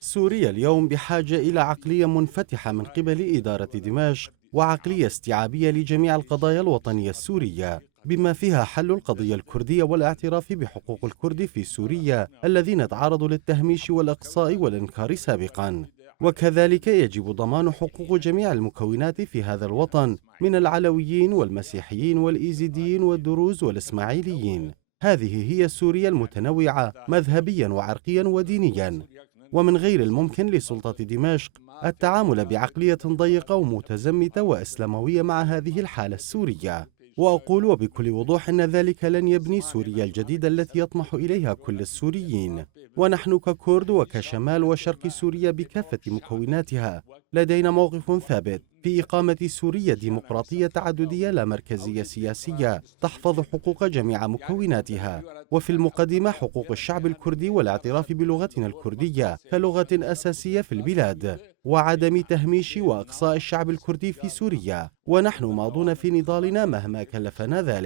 سوريا اليوم بحاجة إلى عقلية منفتحة من قبل إدارة دمشق وعقلية استيعابية لجميع القضايا الوطنية السورية، بما فيها حل القضية الكردية والاعتراف بحقوق الكرد في سوريا الذين تعرضوا للتهميش والإقصاء والإنكار سابقا. وكذلك يجب ضمان حقوق جميع المكونات في هذا الوطن من العلويين والمسيحيين والإيزيديين والدروز والإسماعيليين. هذه هي سوريا المتنوعة مذهبيا وعرقيا ودينيا، ومن غير الممكن لسلطة دمشق التعامل بعقلية ضيقة ومتزمتة وإسلاموية مع هذه الحالة السورية. وأقول وبكل وضوح أن ذلك لن يبني سوريا الجديدة التي يطمح إليها كل السوريين. ونحن ككرد وكشمال وشرق سوريا بكافة مكوناتها لدينا موقف ثابت في إقامة سوريا ديمقراطية تعددية لا مركزية سياسية تحفظ حقوق جميع مكوناتها، وفي المقدمة حقوق الشعب الكردي والاعتراف بلغتنا الكردية كلغة أساسية في البلاد، وعدم تهميش وإقصاء الشعب الكردي في سوريا، ونحن ماضون في نضالنا مهما كلفنا ذلك.